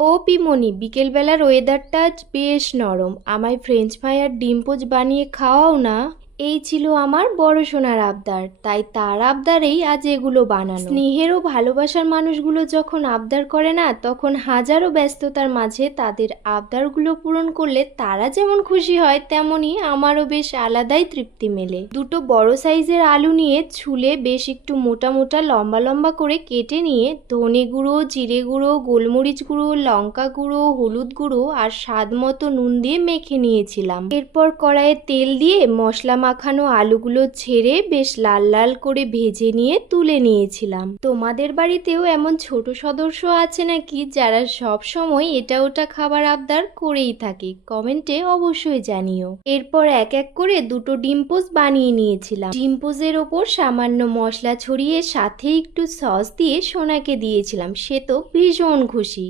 ও পিমনি, বিকেলবেলার ওয়েদারটা আজ বেশ নরম। আমায় ফ্রেঞ্চ ফ্রাই আর ডিম পোচ বানিয়ে খাওয়াও না। এই ছিল আমার বড় সোনার আবদার। তাই তার আবদারেই আজ এগুলো বানানো। স্নেহের ও ভালোবাসার মানুষগুলো যখন আবদার করে না, তখন হাজারো ব্যস্ততার মাঝে তাদের আবদারগুলো পূরণ করলে তারা যেমন খুশি হয় তেমনই আমারও বেশ আলাদাই তৃপ্তি মেলে। দুটো বড় সাইজের আলু নিয়ে ছুলে বেশ একটু মোটা মোটা, লম্বা লম্বা করে কেটে নিয়ে ধনে গুঁড়ো, জিরে গুঁড়ো, গোলমরিচ গুঁড়ো, লঙ্কা গুঁড়ো, হলুদ গুঁড়ো আর স্বাদ মতো নুন দিয়ে মেখে নিয়েছিলাম। এরপর কড়াইয়ে তেল দিয়ে মশলা মাখানো আলুগুলো ছেড়ে বেশ লাল লাল করে ভেজে নিয়ে তুলে নিয়েছিলাম। তোমাদের বাড়িতেও এমন ছোট সদস্য আছে নাকি যারা সব সময় এটা ওটা খাবার আবদার করেই থাকে? কমেন্টে অবশ্যই জানিও। এরপর এক এক করে দুটো ডিম্পোজ বানিয়ে নিয়েছিলাম। ডিম্পোজের ওপর সামান্য মশলা ছড়িয়ে সাথে একটু সস দিয়ে সোনাকে দিয়েছিলাম। সে তো ভীষণ খুশি।